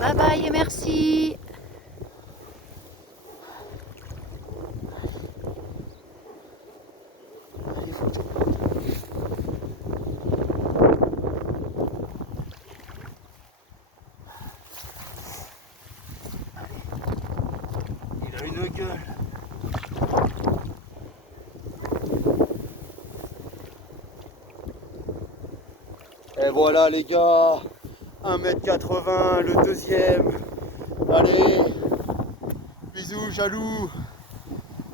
Bye bye et merci. Il a une gueule. Et voilà les gars, 1,80 m le deuxième. Allez, bisous jaloux.